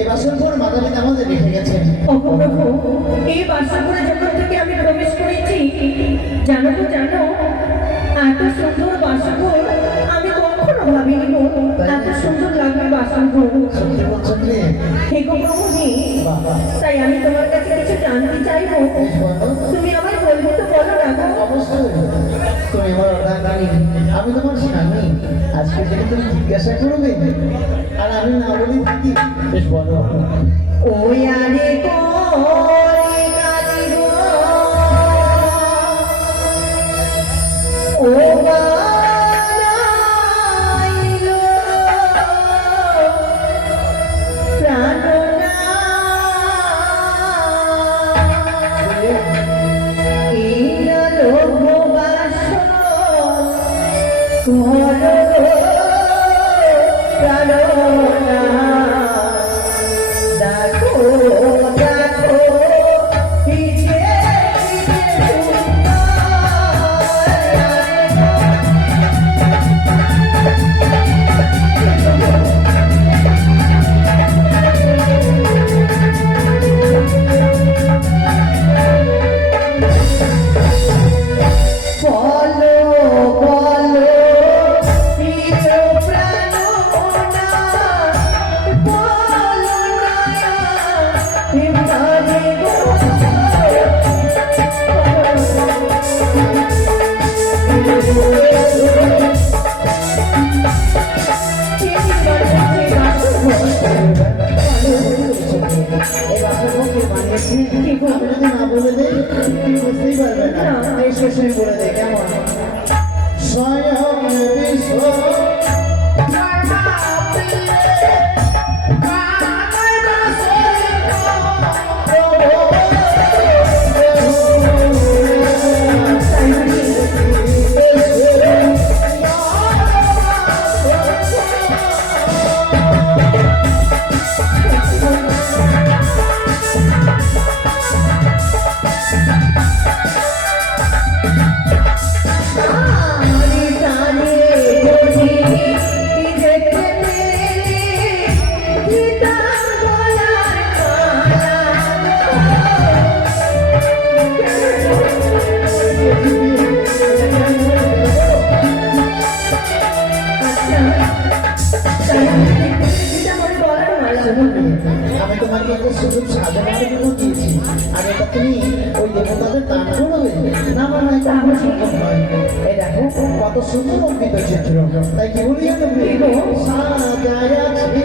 এই বাসনপুর মাতা পিতা আমাদের রেখে গেছেন। অপপ্রভু, এই বাসনপুরে যখন থেকে আমি প্রবেশ করেছি, জানো তো জানো, এত সুন্দর বাসনপুর আমি কখনো ভাবিনি গো, এত সুন্দর লাগবে বাসনপুর। সত্যি বলছেন রে? হে গো প্রভুজি, তাই আমি তোমার কাছে কিছু জানতে চাইবো, তুমি আমায় বলবে তো বলো না গো? অবশ্যই, তুমি আমার অর্ধাঙ্গিনী, আমি তোমার স্বামী। আজকে থেকে তুমি জিজ্ঞাসা করবে আর আমি না বলি কি? বেশ বলো। ওই আরে কোরে কালি গো, ও বানাইলো প্রাণনা, এই লোভ বাসন করো প্রাণনা। দেখো দেখো পিছে বলো বলো প্রিয় প্রাণনা, বলো না এবারে গো। এই বাসনপুর বানিয়েছি, আমি যদি না বলে দেই তুমি বুঝতেই পারবে না। এই শেষে বলে দেয় কেমন? স্বয়ং বিশ্ব আমি তোমাকে একটা সুযোগ সাজানোর জন্য দিয়েছি, আর এটা তুমি ওই দেবতাদের দান করবে না? আমার হয়তো আমার সম্ভব নয়। এই দেখো কত সুন্দর অঙ্কিত চিত্র, তাই কি বলি আমি সাজায়াছি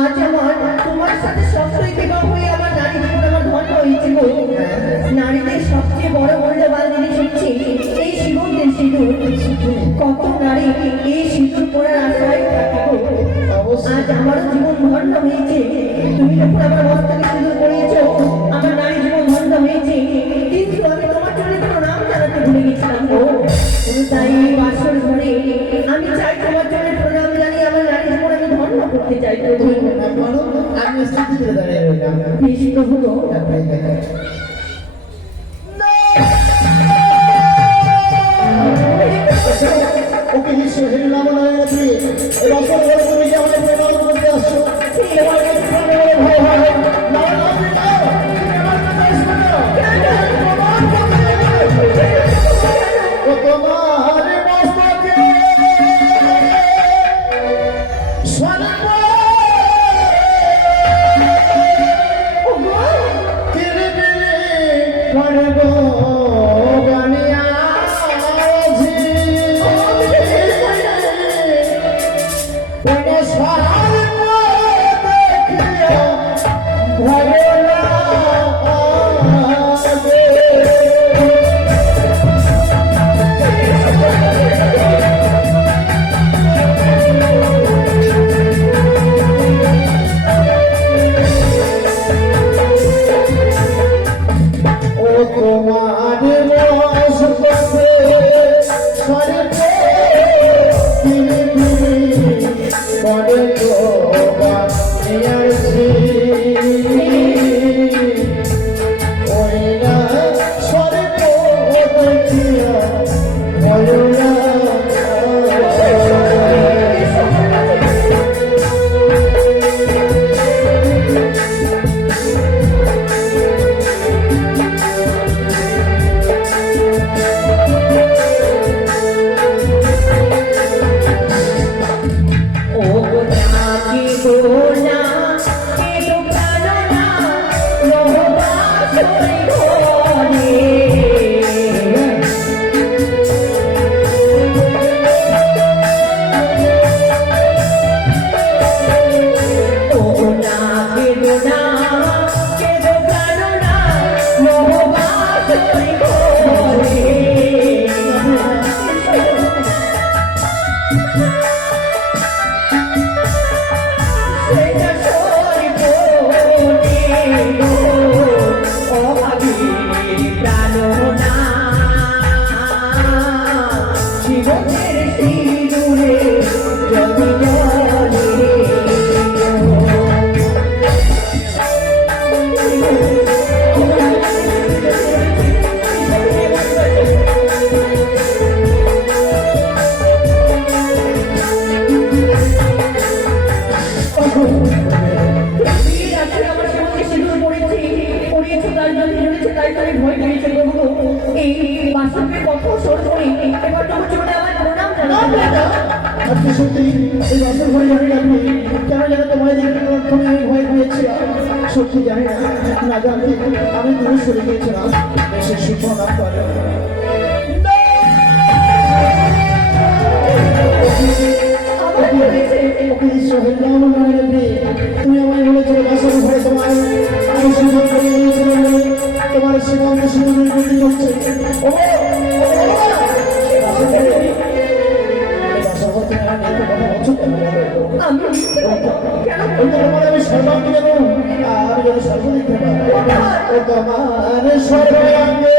আজ আমার তোমার সাথে সবসময় বিবাহ হয়ে আমার নারী জীবন আমার ধন্য হয়েছে গো। নারীদের সবচেয়ে বড় মূল্যবান জিনিস হচ্ছে এই সিঁদুরদের সিঁদুর। কত নারী এই সিঁদুর পরার আশায় থাকে গো। আজ আমারও জীবন ধন্য হয়েছে। তুমি যখন আমার মস্তকে সিঁদুর পরিয়েছ আমার নারী জীবন ধন্য হয়েছে, কিন্তু আমি তোমার জন্য কোনো নাম জানাতে ভুলে গেছিলাম গো। তাই এই বাসর ঘরে আমি চাই তোমার জন্য প্রণাম জানিয়ে আমার নারী জীবন আমি ধন্য করতে চাই প্রভু। আমি স্থিতিতে দাঁড়িয়ে রইলাম। বেশ প্রভু গো। ওকে নিশ্চয় হেরিলাম না তুই এবার করে তুমি যে আমাদের প্রমাণ করতে আসছো এবার ভয় হয় না আপনি সত্যি এই বাসর ঘরে জানেন আপনি কেন যেন তোমায় দেখে প্রথমে আমি ভয় পেয়েছিলাম সত্যি জানি না না জানতে আমি দূরে সরে গিয়েছিলাম দেশের সুখ লাভ করে তুমি আমায় বলেছিলে বাসর ঘরে তোমার আমি সুযোগ করে তোমার সীমান্ত সুন্দর করছে সর্বাঙ্গে যেন আর যেন সর্ব দেখতে পাই ও তোমার সর্বাঙ্গে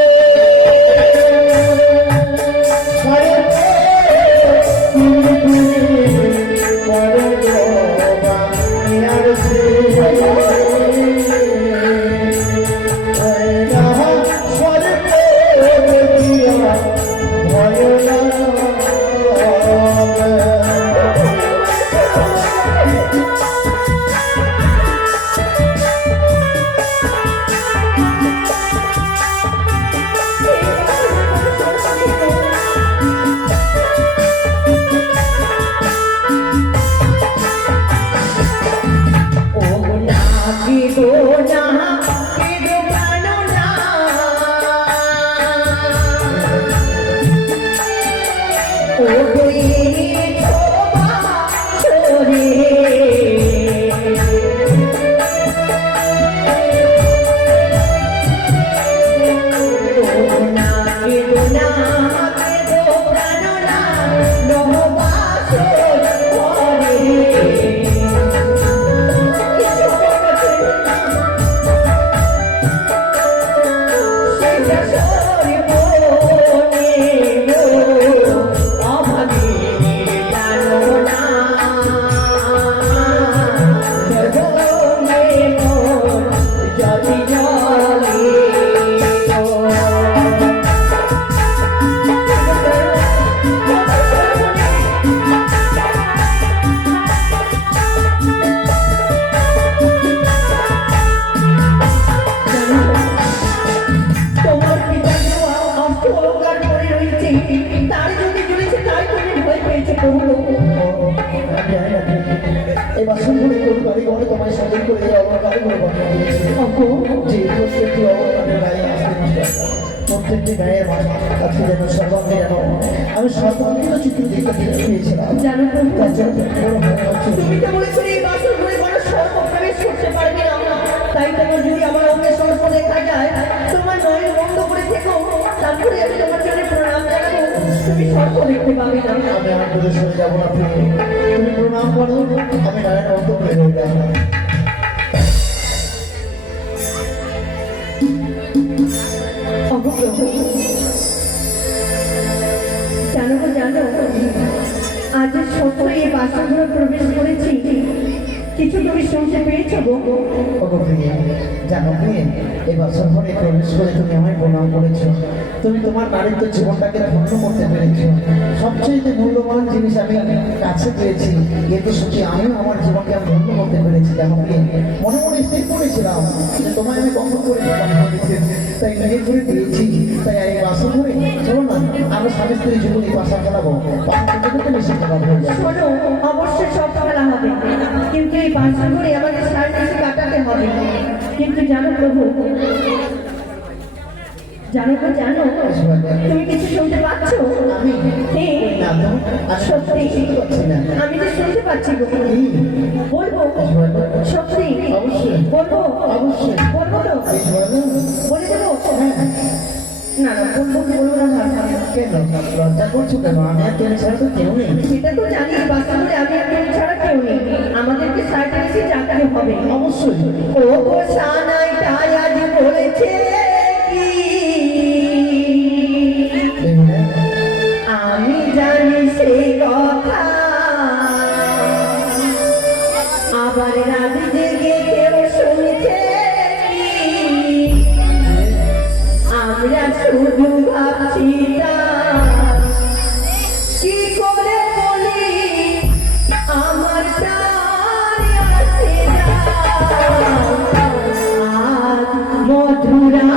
এই বাসন করে কোন বাড়ি ঘরে তোমায় সতর্ক করে এই অবকারে করে বর্ণনা দিয়েছে যে প্রত্যেকটি অবকারের গায়ে আসতে প্রত্যেকটি গায়ের আজকে যেন সর্বাঙ্গে যেন আমি সর্বাঙ্গীন চিত্র দেখতে পেয়েছিলাম জানো তার জন্য বড় ভয় হচ্ছে। তুমি তো বলেছিলে এই বাসন ঘরে কোনো সর্প প্রবেশ করতে পারবে না, তাই তোমার যদি আমার অঙ্গে সর্প দেখা যায় তোমার নয় বন্ধ করে থেকো, তারপরে আমি তোমার জন্য প্রণাম জানাবো, তুমি সর্প দেখতে পাবে না। আমি আমার দূরে সরে যাবো না প্রিয়। তুমি প্রণাম করো, আমি নারায়ণ অন্ত করে রইলাম। জানো গো জানো, আজ সত্য এই বাসনঘরে প্রবেশ করেছি, কিছু তুমি শুনতে পেয়েছো গো? ওগো প্রিয়, জানো প্রিয়, এই বাসন ঘরে প্রবেশ করে তুমি আমায় প্রণাম করেছো। তুমি তোমার নারীত্ব জীবনটাকে ধন্য করতে পেরেছো। সবচেয়ে মূল্যবান জিনিস আমি কাছে পেয়েছি, কিন্তু সত্যি আমিও আমার জীবনকে আমি ধন্য করতে পেরেছি। জানো প্রিয়, মনে মনে স্থির করেছিলাম যে তোমায় আমি কখন করে তাই বিয়ে করে দিয়েছি। তাই এই বাসন ঘরে চলো না আমরা স্বামী স্ত্রী জীবনে বাসা খেলাবো, বেশি খেলা হয়ে যায়। শোনো, অবশ্যই সব খেলা হবে, কিন্তু এই বাসনঘরে আমাকে সারা বেশি কাটাতে হবে। কিন্তু জানো প্রভু, জানো গো জানো, তুমি কিছু শুনতে পাচ্ছ? আমি হ্যাঁ, না তো আর সত্যি শুনতে পাচ্ছি না। আমি যে শুনতে পাচ্ছি গো, বলবো সত্যি, অবশ্যই বলবো অবশ্যই বলবো তো, বলে দেবো? না না, বলবো কি বলবো না ভাবছি। কেন লজ্জা করছো কেন? আমি আর তুমি ছাড়া তো কেউ নেই। সেটা তো জানি, বাসনঘরে আমি আর তুমি ছাড়া কেউ নেই, আমাদেরকে সাইডে এসে জানতে হবে। অবশ্যই ও গো সানাই তাই আজ বলেছে কি, আমি জানি সেই কথা, আবার রাত জেগে কেউ শুনছে কি, আমরা শুধু ভাবছি না, কি করে বলি আমার প্রাণ আছে না, আজ মধুরা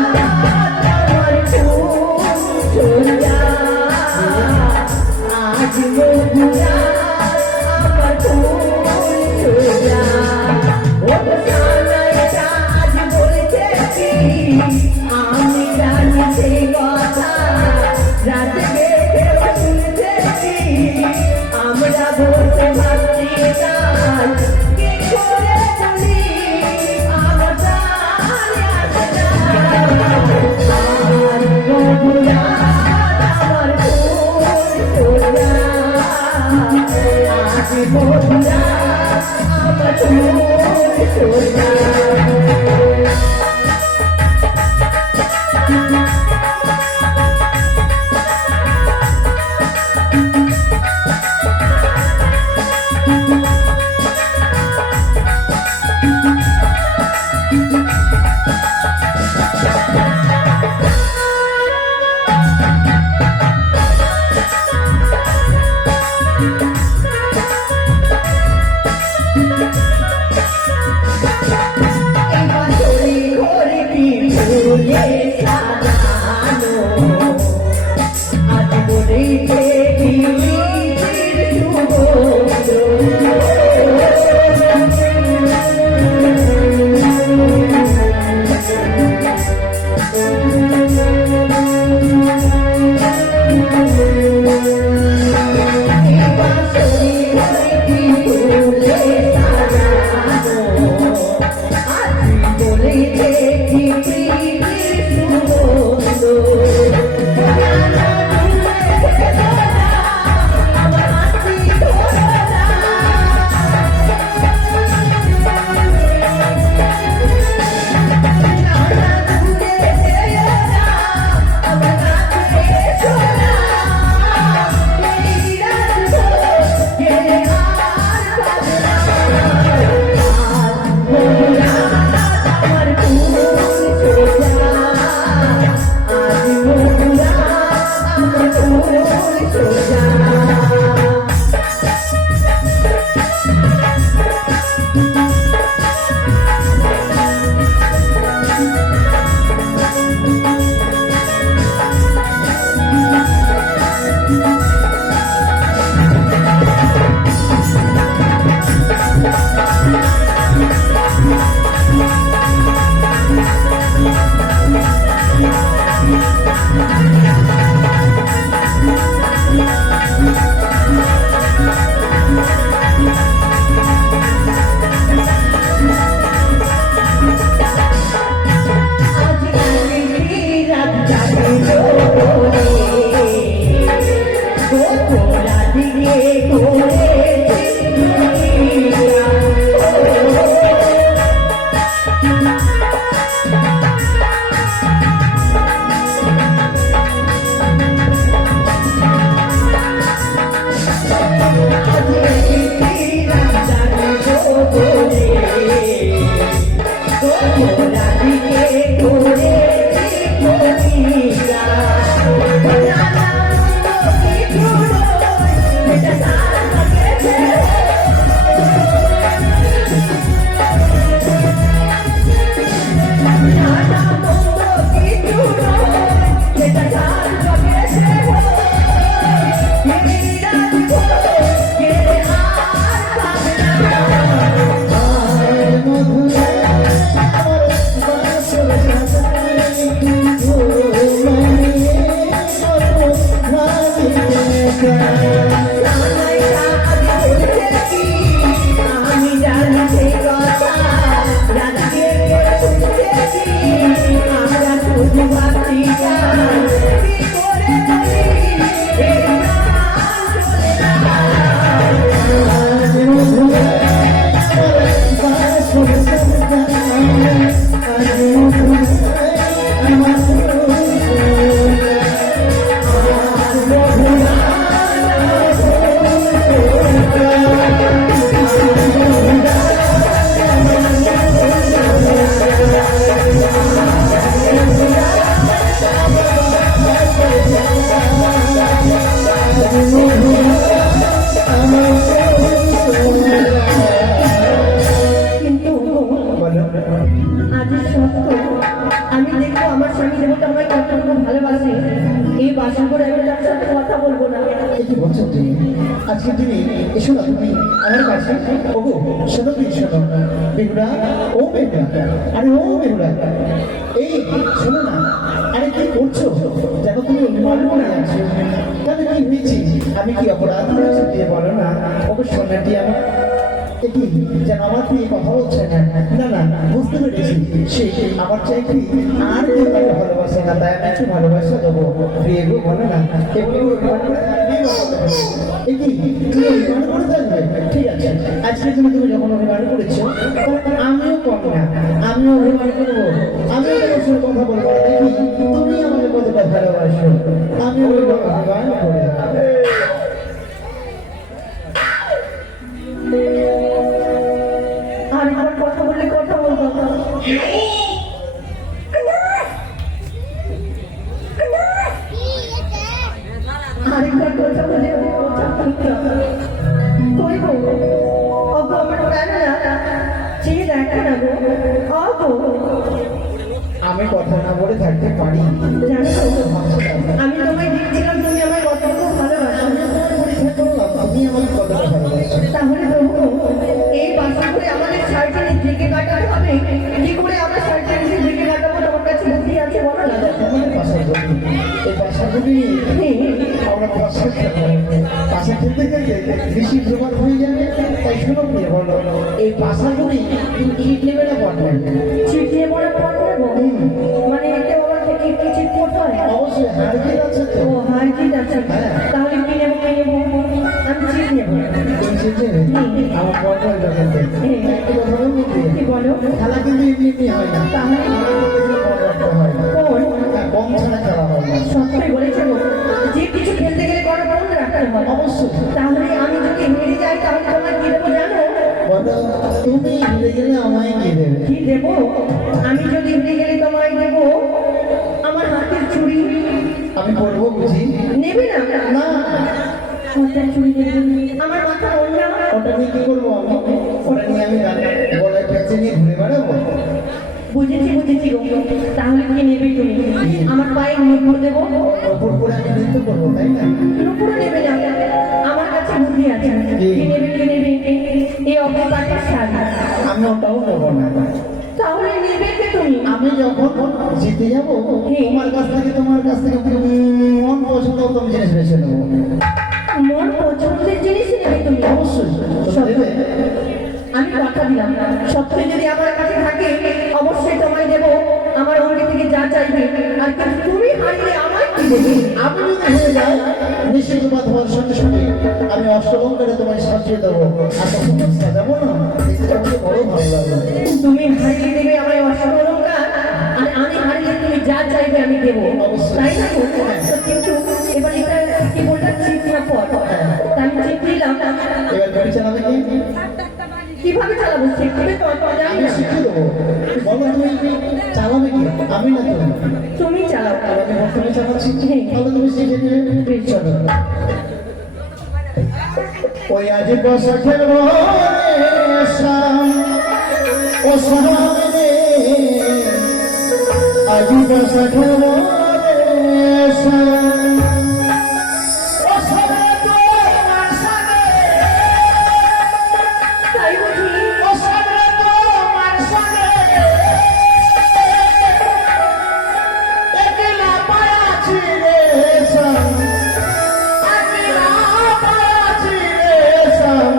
সোনা আজকে তুমি এসো না তুমি আমার কাছে ওগো শোনো তুমি শোনো বেহুলা ও বেহুলা আরে ও বেহুলা এই শোনো না আরে কি করছো দেখো তুমি অভিমান করে যাচ্ছো তাহলে কি হয়েছে আমি কি অপরাধ করেছি দিয়ে বলো না ওগো সোনাটি আমার কি যেন আমার কি কথা বলছে না না বুঝতে পেরেছি সে আমার চাইতে আর কেউ তাকে ভালোবাসে না তাই আমি একটু ভালোবাসা দেবো বিয়ে গো বলো না ঠিক আছে আজকে তুমি যখন অভিমান করেছো আমিও আমি অভিমান করবো, আমি তোমার সঙ্গে কথা বলবো না, দেখি তুমি আমাকে কতটা ভালোবাসো। আমি অভিমান করে আর আমার কথা বললে কথা বলবো না। আরেকবার কথা বলে আমি কথা বলতাম। কই গো? অগো আমার প্রাণেরা, চেয়ে দেখো না গো। অগো, আমি কথা না বলে থাকতে পারি। জানো তো, আমি তোমায় দেখছিলাম তুমি আমার কতটুকু ভালোবাসো। পরীক্ষা করলাম তুমি আমাকে কতটা ভালোবাসো। তাহলে প্রভু, এই বাসা করে আমাদের সার্জেনে থেকে কাটাতে হবে। কি করে আমরা সার্জেনে থেকে কাটাবো? তোমার কাছে বুদ্ধি আছে বলো না। আমাদের বাসার জমি, এই বাসার জমি আমরা বাসা খেলবো। বাসা খেলতে খেলতে বেশি জোগাড় হয়ে যাবে। তাই শোনো প্রিয়, বলো এই বাসা জমি তুমি ইট নেবে না পড়বে? ছিটিয়ে পড়ে পড়বো, মানে এতে আবার থেকে কি চিট করতে হয়? অবশ্যই হারজিত আছে তো। ও হাই চিট আছে। তাহলে কি নেবো কি নেবো? আমি চিট নেবো। তুমি চিনতে আমার পড়বে খেলতে একটু কথা বলবো কি বলো? খেলা কিন্তু এমনি এমনি হয় না, তাহলে বল রাখতে হয়। কোন হ্যাঁ, কম ছাড়া খেলা হয় না। সত্যি বলেছো, যে কিছু খেলতে গেলে কোনো বন্ধ রাখতে হয়। অবশ্যই তাহলে আমি যদি হেরে যাই তাহলে তোমার কি দেবো জানো? বলো তুমি হেরে গেলে আমায় কি দেবে? কি দেবো? আমি যদি হেরে গেলে তোমায় দেবো আমার হাতের চুড়ি। আমি পড়বো বুঝি? নেবে না? না, হাতের চুড়ি দেবে। আমার মাথা ওড়না। ওটা নিয়ে কি করবো আমি? ওটা নিয়ে আমি গলায় পেঁচে নিয়ে ঘুরে বেড়াবো? বুঝেছি বুঝেছি গো। তাহলে কি নেবে তুমি? আমার পায়ে নুপুর দেবো। ওপর করে আমি নৃত্য করবো, তাই না? নুপুর নেবে না? আমার কাছে বুদ্ধি আছে। কি নেবে কি নেবে? এই অপরাধের সাজা। আমি ওটাও নেবো না। তাহলে নেবে কে তুমি? আমি যখন জিতে যাবো তোমার কাছ থেকে মন পছন্দ তুমি জিনিস বেছে নেবো। মন পছন্দের জিনিস নেবে তুমি? অবশ্যই সত্যি? দেবে। আমি কথা দিলাম, সত্যি যদি আমার কাছে থাকে অবশ্যই তোমায় দেবো আমার অঙ্গে থেকে যা চাইবে। আর কিন্তু তুমি হারিয়ে আমায় কি দেবে? আমি যদি হয়ে যাই নিশ্চিত তোমার সঙ্গে সঙ্গে আমি অষ্টলঙ্কারে তোমায় সাজিয়ে দেবো। আর তখন সাজাবো না, দেখতে আমাকে বড় ভালো লাগবে। তুমি হারিয়ে দেবে আমায় অষ্ট অলংকার, আর আমি হারিয়ে তুমি যা চাইবে আমি দেবো, তাই না গো? তো কিন্তু এবার এটা কি বলটা ঠিক না পথ, তা আমি ঠিক নিলাম। এবার গাড়ি চালাবে কি? কিভাবে চালাবো শিখবে তো অত জানি আমি না। শিখিয়ে দেবো। বলো তুমি চালাবে কি? আমি না তুমি? তুমি চালাও। আমি প্রথমে চালাচ্ছি, তাহলে তুমি শিখে নেবে। চলো। ওই আজ বসা খেলবো রে শাম, ও সামনে আজ বসা খেলবো রে শাম, ও সামনে তোমার সামনে, তাই বুঝি? ও সামনে তোমার সামনে একলা পায়াছি রে শাম, একলা পায়াছি রে শাম,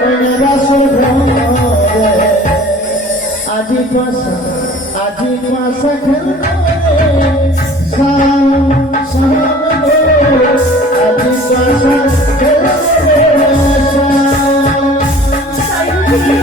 রঙে বাসর ঘরে আজি পাশা খেলবো রে শাম, শাম গো আজি পাশা খেলবো রে শাম। তাই বুঝি?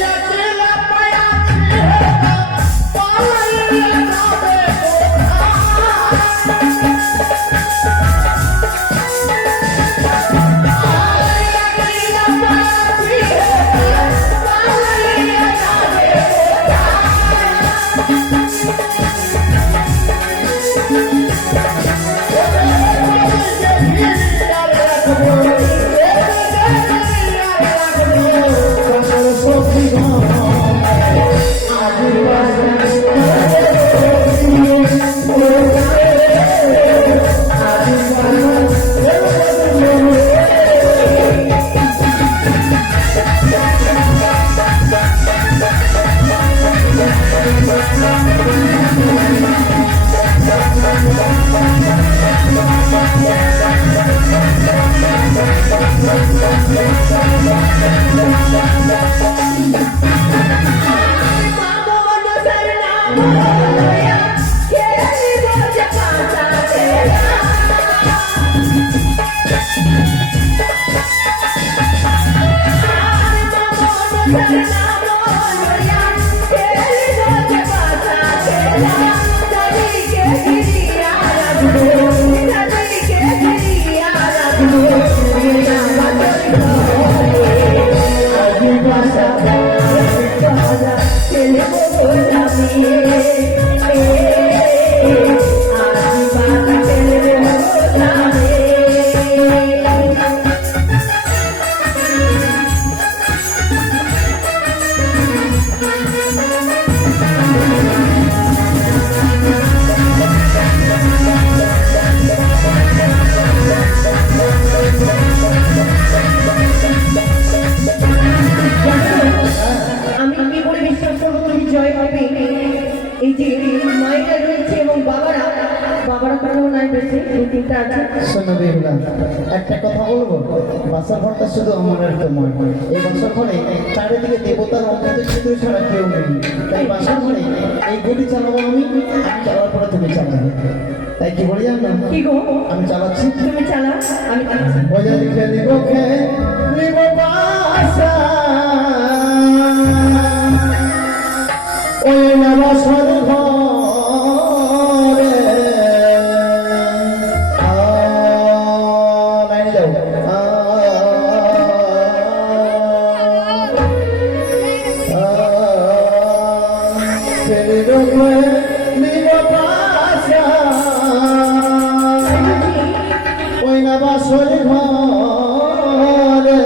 একলা পায়াছি বাবার কাছেও নাই বেশি, দু তিনটা আছে। শোনো বেহুলা, একটা কথা বলবো, বাসর ঘরটা শুধু আমার আর তোমার। এই বাসর ঘরে চারিদিকে দেবতার অমৃত চিত্র ছাড়া কেউ নেই। তাই বাসর ঘরে এই গুলি চালাবো আমি চালার পরে তুমি চালাবে। তাই কি বলি জানো? কি গো? আমি চালাচ্ছি। তুমি চালাও, আমি চালাচ্ছি। ওই খেলিব খেলিব বাসা ওই না বাসর ঘরে লাইনে যাও খেলিব খেলিব বাসা ওই না বাসর ঘরে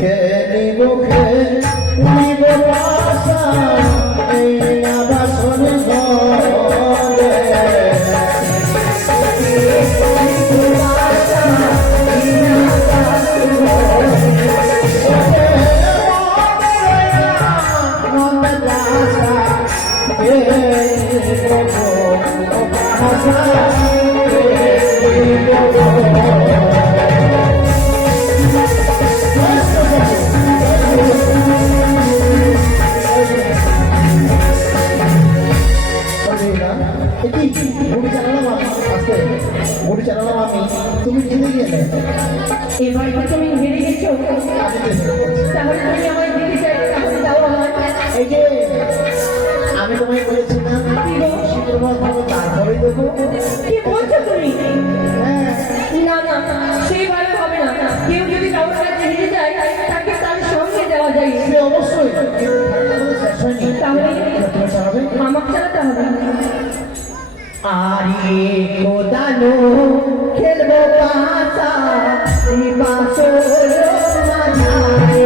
খেলিব খেলিব বাসা এই না বাসর ঘরে তুমি কিনে গেলে এবার কি তুমি হেরে গেছো? তাহলে তুমি আমায় দিতে চাইছো, তাহলে দাও আমায়। এই যে আমি তোমায় বলেছি না শুক্রবার পাবো তারপরে দেবো। কি বলছো তুমি? হ্যাঁ না না, সেইভাবে হবে না। কেউ যদি কারোর কাছে হেরে যায় তাকে তার সঙ্গে দেওয়া যায়। সে অবশ্যই কিন্তু খেলাটা তো শেষ হয়নি। তাহলে তুমি চালাবে? আমাকে চালাতে হবে। আরে কোদানো খেলবো পাশা বাসর মাঝারে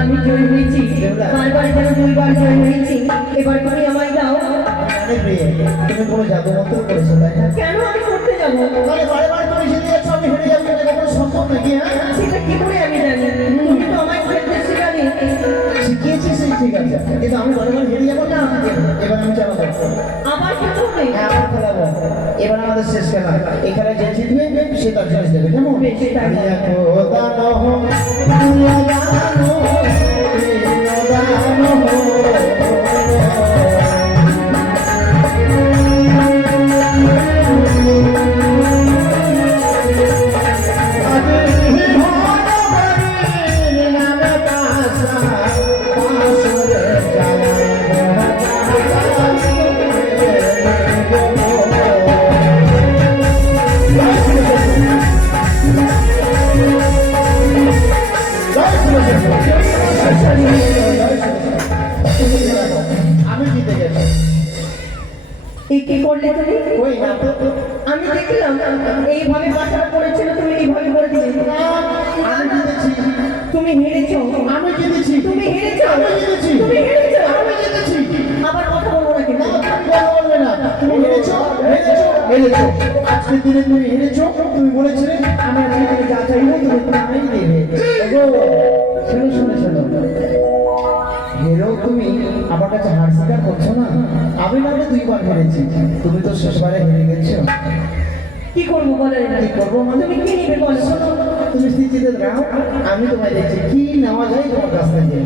আমি জয় হয়েছি, বারবার যেন দুইবার জয় হয়েছি। এবার তুমি আমায় দাও। তুমি কোনো জাদু মন্ত্র করেছো তাই না? কেন আমি করতে যাবো? তাহলে বারে বারে তুমি জিতে যাচ্ছ, আমি হেরে যাবো, এটা কখনো সম্ভব নাকি? হ্যাঁ সেটা কি করে আমি জানি? তুমি তো আমায় খেলতে শেখালে। শিখিয়েছি সেই ঠিক আছে, কিন্তু আমি বারে বারে হেরে যাবো না। এবার আমি চালাবো। আবার খেলতে হবে? হ্যাঁ আবার খেলাবো। এবার আমাদের শেষ খেলা। এখানে যে জিতবে সে তার জিনিস দেবে, কেমন? বেশ, তাই। আমি জিতে গেছি। এই কি করলে তুমি? ওই না তো আমি দেখলাম এইভাবে বাসাটা করেছিল, তুমি এইভাবে করে দিলে। আমি জিতেছি। তুমি হেরেছো। আমি জিতেছি। তুমি হেরেছো। আমি জিতেছি। তুমি হেরেছো। আমি জিতেছি। আবার কথা বলবো না কিন্তু। না, তুমি কথা বলবে না। তুমি হেরেছো, হেরেছো, হেরেছো। আজকের দিনে তুমি হেরেছো। তুমি বলেছিলে আমি আজকে থেকে যা চাইবো তুমি তাই দেবে। ওগো, শোনো শোনো শোনো, হেরো তুমি আমার কাছে হার স্বীকার করছো না? আমি না হলে দুইবার হেরেছি, তুমি তো শেষবারে হেরে গেছো। কি করবো বলো? কি করবো মানে? তুমি কি নিবে বলো? তুমি স্থিতিতে দাও, আমি তোমায় দেখছি কি নেওয়া যায় তোমার কাছ থেকে।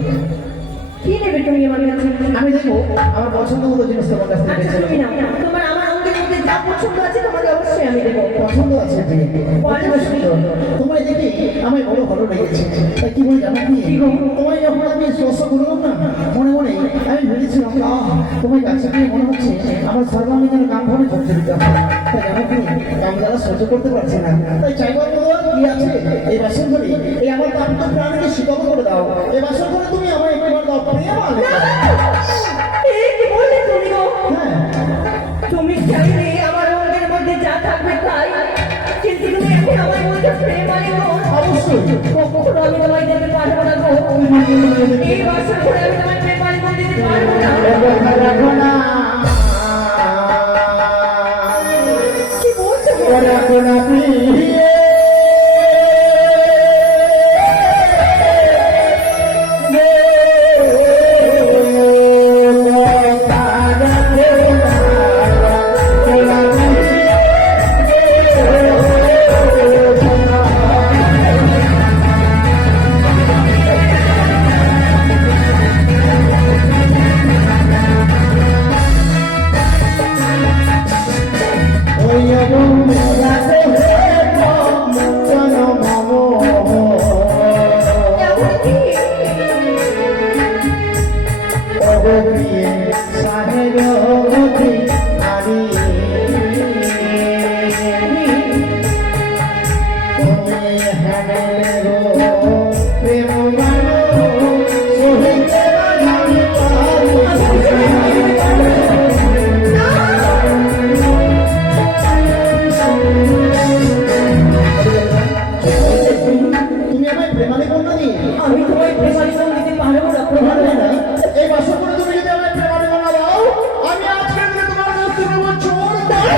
কি নেবে তুমি আমার কাছে? আমি দেখবো আমার পছন্দ মতো জিনিস তোমার কাছ থেকে আচ্ছা বেছে তুমি নেবো। নাও, তোমার আমার অঙ্গের মধ্যে যা পছন্দ আছে তোমাকে অবশ্যই আমি দেবো। পছন্দ আছে যে অতি সুন্দর। তোমায় দেখে আমার বড় ভালো লেগেছে। তাই কি বলি জানো কি? তোমায় যখন আমি স্পর্শ করলাম না, মনে মনে আমি ভেবেছিলাম তোমায় কাছে গিয়ে মনে হচ্ছে আমার সর্বাঙ্গীনের গান ভরে করতে দিতে হবে। তাই জানো কি? আমি দ্বারা সহ্য করতে পারছি না। তাই চাইবার মতো কি আছে এই বাসন ঘরে, এই আমার প্রাপ্ত প্রাণকে শীতল করে দাও। এই বাসন ঘরে তুমি আমার একবার দাও, প্রিয় মালিক। এই কি বললে তুমি গো? হ্যাঁ, তুমি চাইলে আমার অঙ্গের মধ্যে যা থাকবে তাই, কিন্তু তুমি এখন আমায় বলছো প্রেম আনি গো। অবশ্যই। কখনো আমি তোমায় দিতে পারবো না গো। এই বাসা করে আমি তোমায় প্রেম আনি বলে দিতে পারবো না। রাখো না। কি বলছো গো? রাখো না প্রিয়। এমন কি? তুমি আমায় প্রেমালি কন্যা দিয়ে আমি তোমায় প্রেম আনি বলে দিতে পারবো না প্রমাণ পারবে না। না। এই বাসন করে তুমি যদি আমায় প্রেমালি কন্যা দাও, আমি আজকে থেকে তোমার কাছ থেকে নেবো চোর দাও।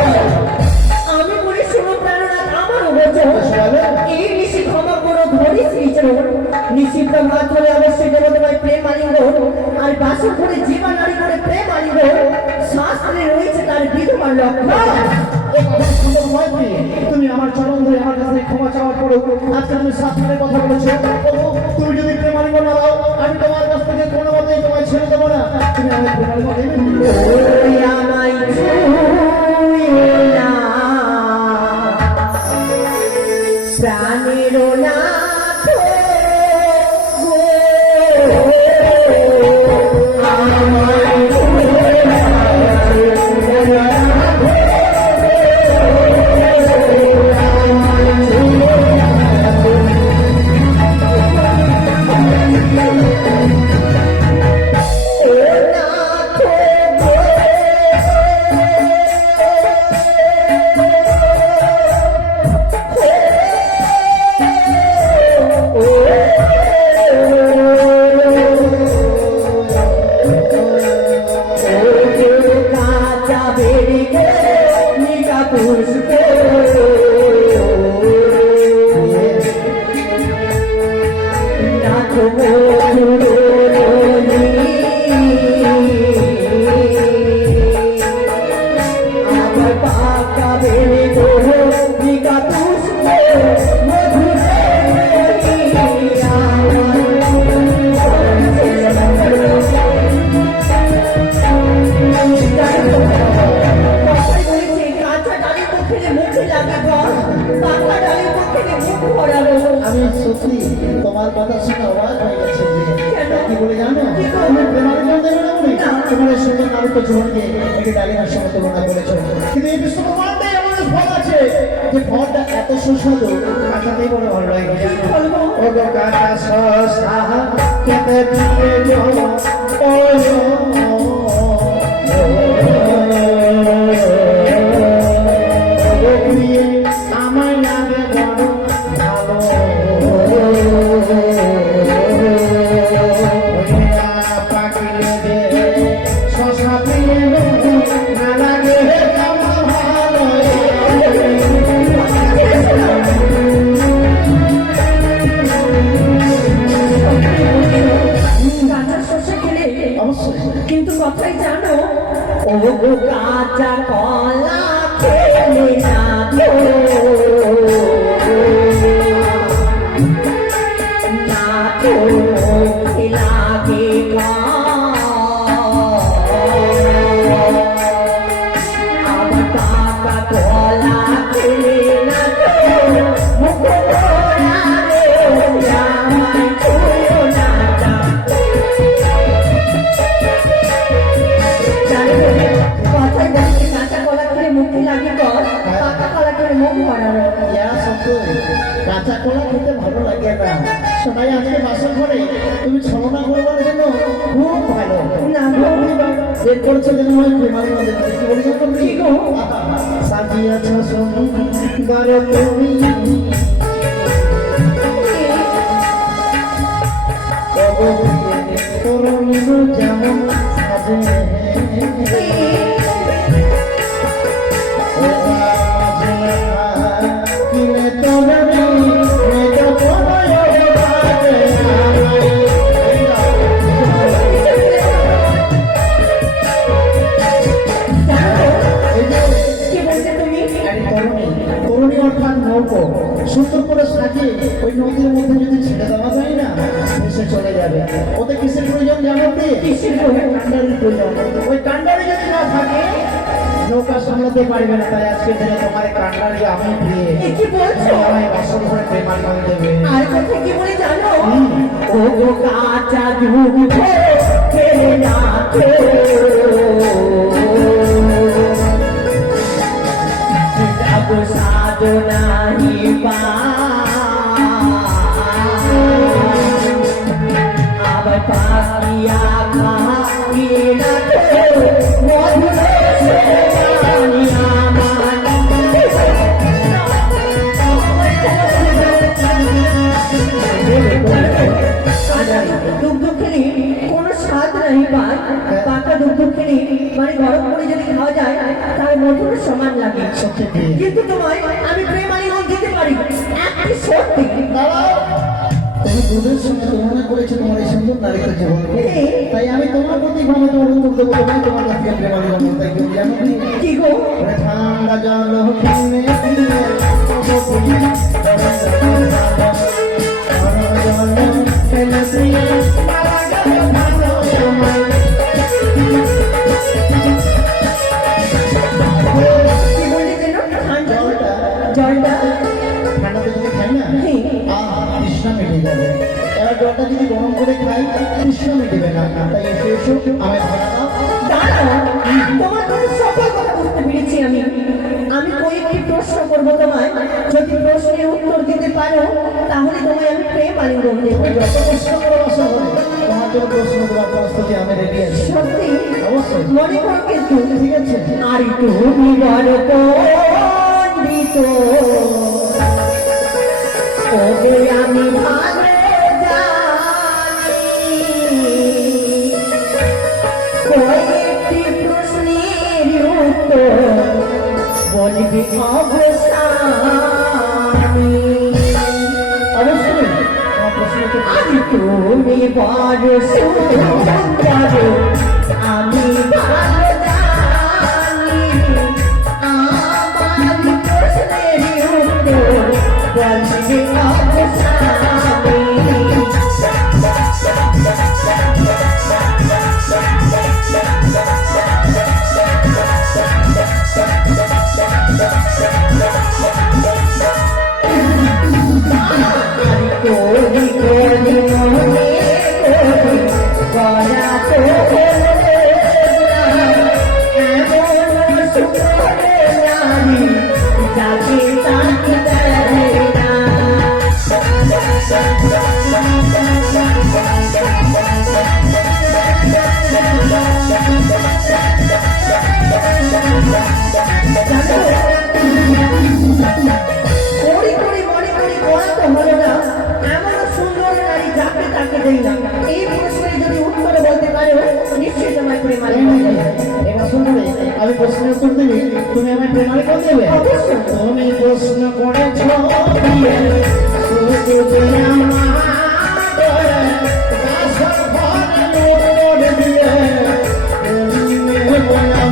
আমি বলি শোনো প্রাণনাথ, আমারও বোঝো। এই নিশি ক্ষমা করো ধরি শ্রীচরণ। নিশিপ্ত ভাত হলে অবশ্যই দেবো তোমায় প্রেম আলিঙ্গ। আর বাসন করে জীবা নারী করে প্রেম আলিঙ্গ। শাস্ত্রে রয়েছে তার বিধবার লক্ষ্য। এই কথা সুন্দর নয় কি? তুমি আমার চরণ ধরে আমার কাছে ক্ষমা চাওয়ার পরেও আজকে তুমি শাস্ত্রের কথা বলেছো। প্রভু, তুমি যদি প্রেমালি কন্যা দাও, আমি তোমার কাছ থেকে কোনো মতেই তোমায় ছেড়ে দেবো না। তুমি আমায় প্রেমালি কন্যা দেবে? ওই আমায় ছুঁয়ো না, প্রাণের নাথ গো। আমায় ছুঁয়ো না, ও নাথ কাঁচা বেরিয়ে নিকা পুষ্প নাথ আমার পাকা বেরি গো নিকা পুষ্প মধুর আমি সত্যি তোমার কথা শুনে অবাক হয়ে গেছে যে কেন? কি বলে জানো? কি গো? তুমি প্রেমালি কন্যা দেবে না বলে না। তোমার এই সুন্দর নারুত্ব জীবনকে একটি ডালিমার সঙ্গে তুলনা করেছো। কিন্তু এই বিশ্ব ব্রহ্মাণ্ডে এমন এক ফল আছে যে ফলটা এত সুস্বাদু, কাঁচাতেই বলে ভালো লাগে জানো? ফল গো? ও গো কাঁচা শসা খেতে দিয়ে আমার লাগে বড় ভালো। পাখিলে দে শশা পিলে না লাগে আমার ভালো। কাঁচা শস্য খেলে অবশ্যই। কিন্তু কথাই জানো, ও গো কাঁচা কলা খেলে না গো, না তো মুখে লাগে তাই আজকে বাসর ঘরে তুমি ছলনা করবার জন্য খুব ভালো না গো। বের করছো যেন হয় প্রেমার মধ্যে কি বলি জানো তুমি? কি গো? সাজিয়াছ সুন্দর তুমি তরুণীর যেমন সাজে কি বলছো তুমি? তরুণী অর্থাৎ নৌকো সুন্দর করে সাজিয়ে ওই নদীর মধ্যে যদি ছেড়ে দেওয়া যায় না ভেসে চলে যাবে। ওতে কিসের প্রয়োজন জানো কি? কিসের প্রয়োজন? কান্ডারির প্রয়োজন। ওই কান্ডারি যদি না থাকে নৌকা সামলাতে পারবে না। তাই আজকে দিনে তোমার কান্ডারি আমি প্রিয় এ কি বলছো? আমায় বাসন করে প্রেমানন্দ দেবে। আর কথা কি বলে জানো? ও গো কাঁচা দুধ ফেলে না সাধনাহি পা আবার পাখিয়া খাইয়ে না মধুর দুগ্ধ খেলে কোনো স্বাদ নাই পাকা দুগ্ধ খেলে মানে গরম করে যদি খাওয়া যায় তার মধুর সমান লাগে। সত্যি কি? কিন্তু তোমায় আমি প্রেমানি হল দিতে পারি একটি সত্যি। দাঁড়াও। তুমি দুধের সঙ্গে তুলনা করেছো তোমার এই সুন্দর নারীর জীবনকে। তাই আমি তোমার প্রতি ভাবে তোমার উত্তর দেবো তোমায় তোমার কাছে প্রেমানি বলবো। তাই কি জানো কি? কি গো? ওরে ঠান্ডা জল কিনে কিনে কি বললি যেন? ঠান্ডা জলটা ঠান্ডাতে যদি খাই না হ্যাঁ। তৃষ্ণা মিটে যাবে। এবার জলটা যদি গরম করে খাই তৃষ্ণা মিটবে না। তাই এসে এসো আমায় ভাড়া দাও। দাঁড়াও, তোমার কোনো সকল কথা বুঝতে পেরেছি আমি। আমি কয়েকটি প্রশ্ন করবো তোমায়, যদি প্রশ্নের উত্তর দিতে পারো তাহলে তোমায় আমি প্রেম আলিঙ্গন দেবো। যত প্রশ্ন করো বাসা হবে তোমার জন্য প্রশ্ন দেওয়ার প্রস্তুতি আমি রেডি আছি। সত্যি? অবশ্যই। মনে করো কিন্তু ঠিক আছে। আর তুমি বলো পণ্ডিত ওকে আমি ভালো জানি কয়েকটি প্রশ্নের উত্তর বলবি অবসানি। অবশ্যই তোমার প্রশ্ন তো আমি তুমি বড় সুন্দর আমি ভালো জানি আমার প্রশ্নের উত্তর বলবি অবসানি। কোরি কোরি মনে কোরি করা তো এমন সুখে নারী যাকে তাকে দেয় না। কোরি কোরি মনে করি করা তো হলো না এমন সুন্দর নারী যাকে তাকে দেই না। এই প্রশ্নের যদি উত্তর বলতে পারো নিশ্চয়ই তোমার প্রেম আলিঙ্গন দেবে। এবার শুনবে আমি প্রশ্নের উত্তর দিবি তুমি আমার প্রেমারে করে দেবে। অবশ্যই। তুমি প্রশ্ন করেছো বিয়ে, শুধু আমার বাসর ঘরে উত্তর দিয়ে এমনি বললাম।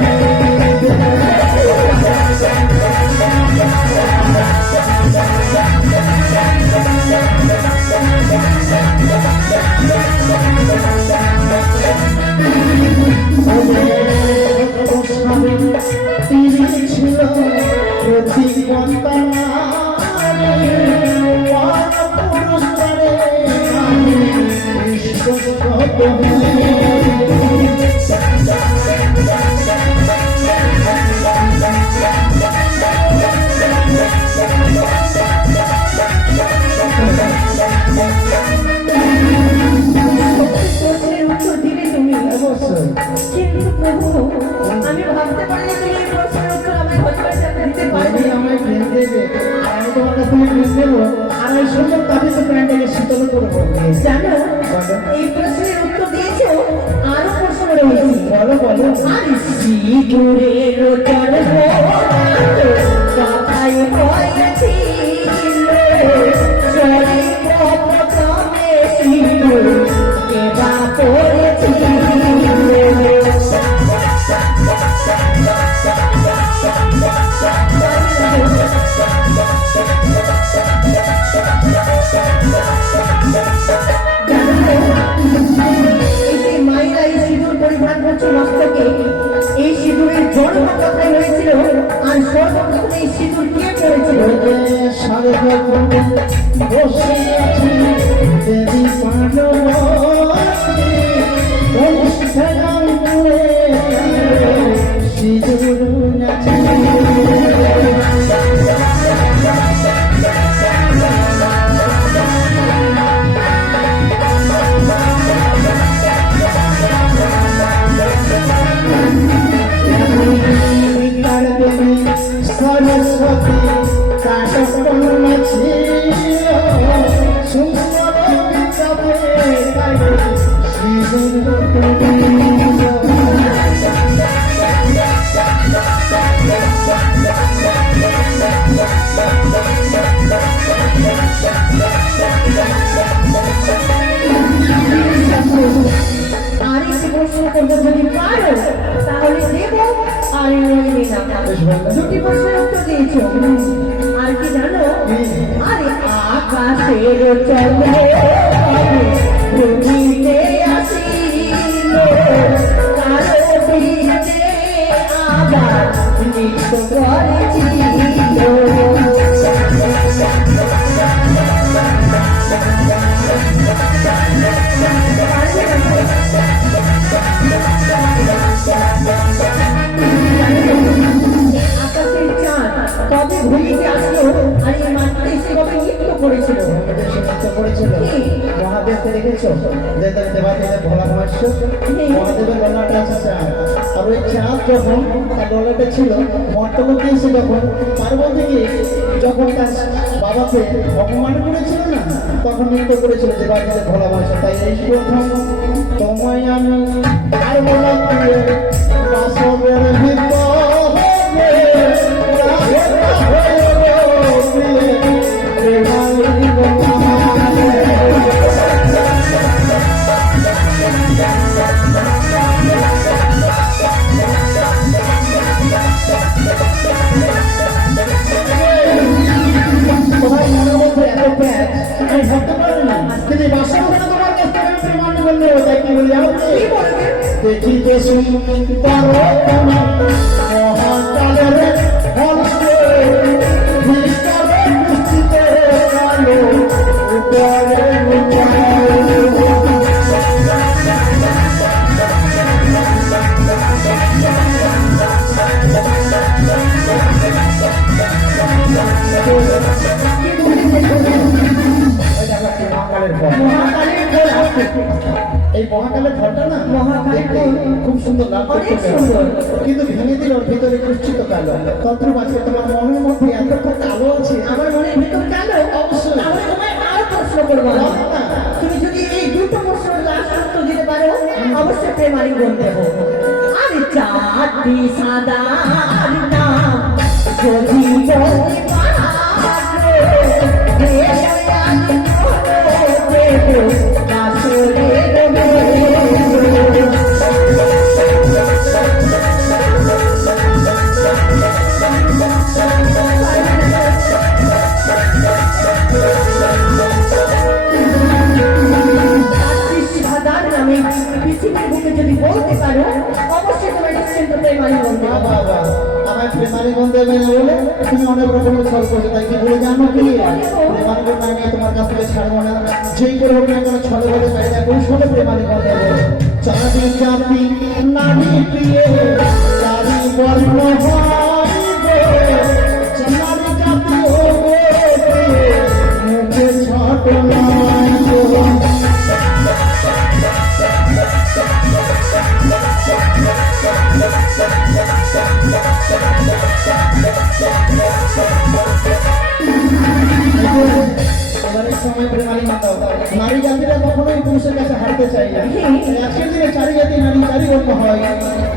ছিল প্রতি সিঁদুরের জন্ম কথাই হয়েছিল চলে প্রথমে সিঁদুর কেবা পড়েছিল মায়েরা এই সিঁদুর পরিধান করছে মস্তকে এই সিঁদুরের জন্ম কোথায় হয়েছিল আর সর্বপ্রথম এই সিঁদুর কে পড়েছিল সারে বসে আছি দেবী পাণ্ডবী বংশধাম করে সিঁদুর নাচে সরস্বতী কাটকর্ণ ছিল সুন্দর বিকাবে আর একটি প্রশ্ন করবো যদি পারো তাহলে দেব আর নইলে না দুটি প্রশ্নের উত্তর দিয়েছ আর কি জানো আরে আকাশের চলে ভূমিতে আসিল কারো বীজে আবার নৃত্য করেছিল আকাশের চাঁদ কবে ভূমিতে আসলো আর এই মাটিতে এসে কবে নৃত্য করেছিল করেছিল মহাদেবকে দেখেছ দেবাদেবের ভোলা মহেশ্ব মহাদেবের ললাটা আছে চাঁদ আর ওই চাঁদ যখন তার ললাটা ছিল মর্তলোকে এসে যখন পার্বতীকে যখন তার বাবাকে অপমান করেছিল না তখন নৃত্য করেছিল দেবাদেবের ভোলা মহেশ্ব তাই এই প্রথম তোমায় আমি আর বলা বাসবের ভিতরে দেখিতে সুন্দর মহাকালের হংসে ভিতরে বুঝিতে গেল উপরে এই মহাকালের ঘরটা না মহাকালের ঘর খুব সুন্দর নাম অনেক সুন্দর কিন্তু ভেঙে দিল ওর ভিতরে কুচ্ছিত কালো তন্ত্র আছে তোমার মনের মধ্যে এত কালো আছে আমার মনের ভিতর কালো অবশ্যই তাহলে তোমায় আরো প্রশ্ন করবো তুমি যদি এই দুটো প্রশ্নের লাস্ট উত্তর দিতে পারো অবশ্যই প্রেমারি গুণ দেবো আরে চাঁদটি সাদা নাম যদি বলতে পারো পৃথিবীর বুকে যদি বলতে পারো অবশ্যই তোমার কিন্তু প্রেমারি গুণ দেবো বাবা আমার প্রেমারি গুণ দেবে না বলে তুমি অনেক রকমের ছল করছো তাই কি বলে জানো কি প্রেমারি গুণ আমি তোমার কাছ থেকে ছাড়বো না যেই করে হোক না কেন ছলে বলে চাইলে কৌশলে প্রেমারি গুণ দেবো চাঁদি চাঁদি নারী প্রিয়ে চারি বর্ণ চাঁদি চাঁদি ও মুখে ছোট নয় এবারের সময় প্রেমালি মাতাও নারী জাতিরা কখনোই পুরুষের কাছে হারতে চায় না আজকের দিনে চারি জাতি নারী চারি বর্ণ হয়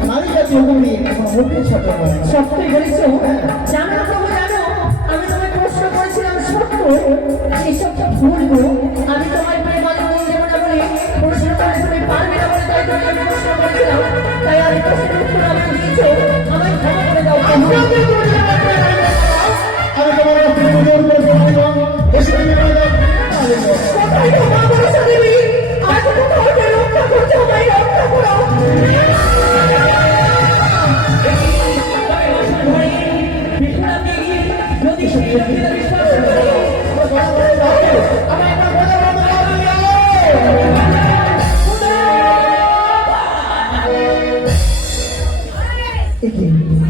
নারী জাতি তুমি মুখে ছোট নয় সত্যি বলেছো জানো বাবু জানো আমি তোমায় প্রশ্ন করেছিলাম সত্য এসব তো ভুলবো আমি তোমায় প্রেম আলিঙ্গন দেবো না বলে প্রশ্ন করে তুমি পারবে না বলে তাই তোমাকে প্রশ্ন করেছিলাম তাই আমি প্রশ্নের উত্তর আমাকে দিয়েছো আমায় ক্ষমা করে দাও প্রভু। আমি তোমার কাছে পুজোর করে বললাম এসে কোথায় তো মা বলেছো দেবী আজ কোথাও যে রক্ষা করছো আমায় রক্ষা করো। যদি সেই লক্ষ্মীরা বিশ্বাস করে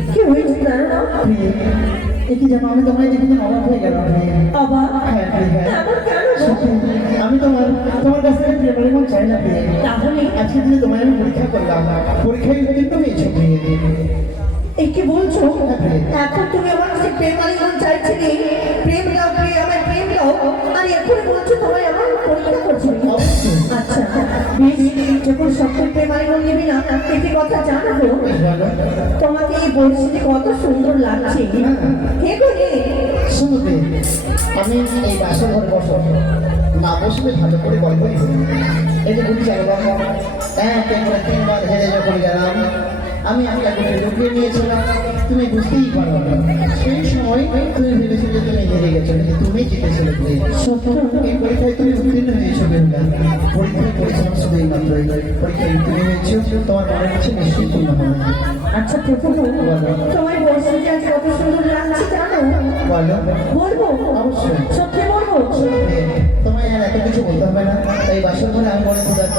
কি হয়েছে জানো না একই যেন আমি তোমায় দেখে যেন অবাক হয়ে গেলাম অবাক হ্যাঁ প্রিয়া এমন কেন গো? আমি তোমার কাছ থেকে প্রিয় পরিমাণ চাই না প্রিয়া তাহলে আজকে দিনে তোমায় আমি পরীক্ষা করলাম পরীক্ষায় উত্তীর্ণ হয়েছে প্রিয়া এই কি বলছো এখন তুমি আমার কাছে প্রেম আলিঙ্গন চাইছিলে প্রেম দাও প্রিয় আমার প্রেম দাও আর এখন বলছো তোমায় আমার পরীক্ষা করছো আচ্ছা বেশ যখন সত্যি প্রেম আলিঙ্গন নিবি না একটি কথা জানো গো তোমাকে এই বলছি কত সুন্দর লাগছে হে গো হে শুনো প্রিয়া আমি এই বাসর ঘরে বসো না বসলে ভালো করে গল্পই করি এই যে বুঝি চাইলাম তিনবার হেরে যখন গেলাম আমি আপনাকে লুকিয়ে নিয়েছিলাম তুমি বুঝতেই পারো না সেই সময় তুমি ভেবেছিলে তুমি হেরে গেছো কিন্তু তুমি জিতেছিলে এই পরীক্ষায় তুমি উত্তীর্ণ হয়েছো বেহুলা পরীক্ষায় পরিশ্রম শুধু এই মাত্রই পরীক্ষায় উত্তীর্ণ হয়েছো তোমার মনে হচ্ছে নিশ্চয়ই পূর্ণ হবে আচ্ছা প্রথম তোমায় বলছি যে আজ কত সুন্দর লাগছে জানো বলো বলবো অবশ্যই সত্যি বলবো তোমায় আর এত কিছু বলতে হবে না এই বাসর ঘরে আমি মনে ক্ষুধার্ত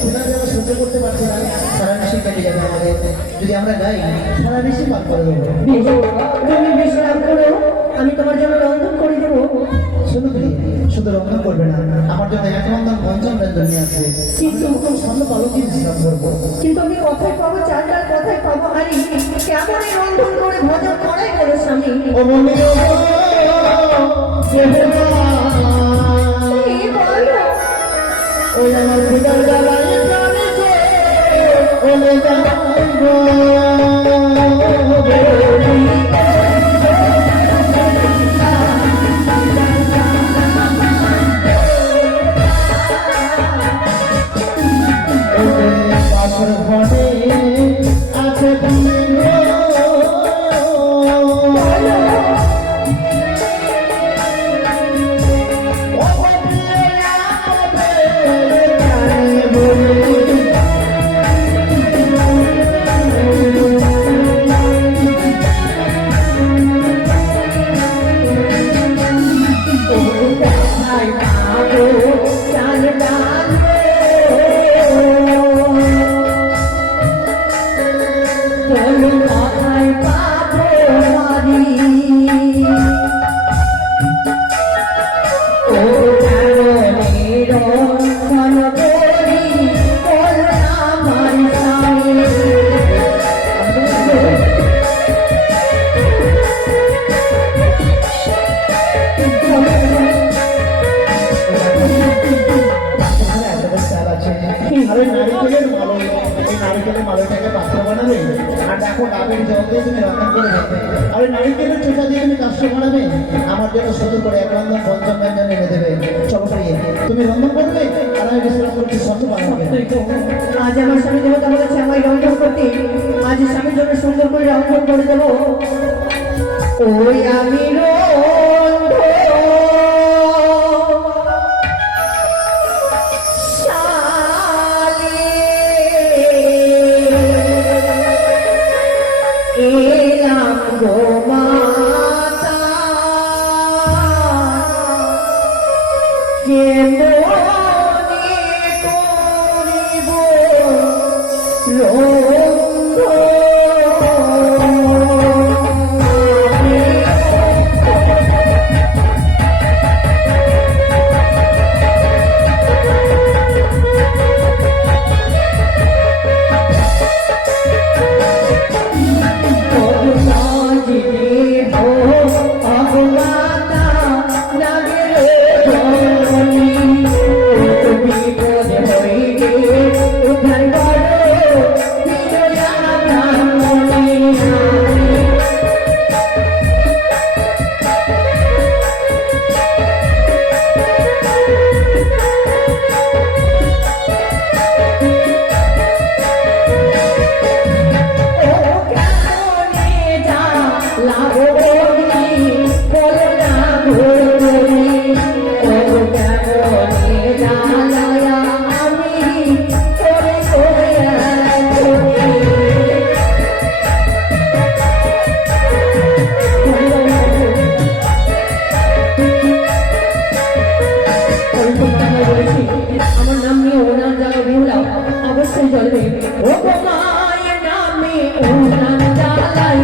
ক্ষুধা আমরা সহ্য করতে পারছি না সারা নিশি কেটে যাবে আমাদের যদি আমরা গাই সারা নিশি পার করে দেবো তুমি বিশ্রাম করো আমি তোমার জন্য রন্ধন করে দেবো শুধু শুধু রন্ধন করবে না আমার জন্য এক রন্ধন পঞ্চম ব্যঞ্জন নিয়ে আসবে কিন্তু সামনে পালকি বিশ্রাম করবো কিন্তু আমি কথায় পাবো চারটার কথায় পাবো হারি কেমন এই রন্ধন করে ভজন করাই বলো স্বামী ও মনে এই বলো ওই আমার ক্ষুধার জ্বালায় প্রাণে ওলে যাবো বাসর ঘরে আছে তুমি আরে নারিকেলের মালয় এই নারিকেলের মালয়টাকে পাত্র বানাবে আর দেখো ডাবের জল দিয়ে তুমি রন্ধন করে দেবে আরে নারিকেলের চোখা দিয়ে তুমি কাষ্ট বানাবে আমার জন্য শুধু করে এক রন্ধন পঞ্চম ব্যঞ্জন এনে দেবে চলো প্রিয়ে তুমি রন্ধন করবে আর আমি বিশ্রাম করছি সত্য বানাবে আজ আমার স্বামী দেবতা বলেছে আমায় রন্ধন করতে আজ স্বামীর জন্য সুন্দর করে রন্ধন করে দেবো ওই আমি এলাম গো মাতা কে মনে করিব বিপদ হইল কোথায় বড় প্রিয় আমার মনে আমার নাম নিয়ে ওনার জায়গায় বেহুলাও অবশ্যই চলবে ও গো মায়ের নামে ওনার জ্বালায়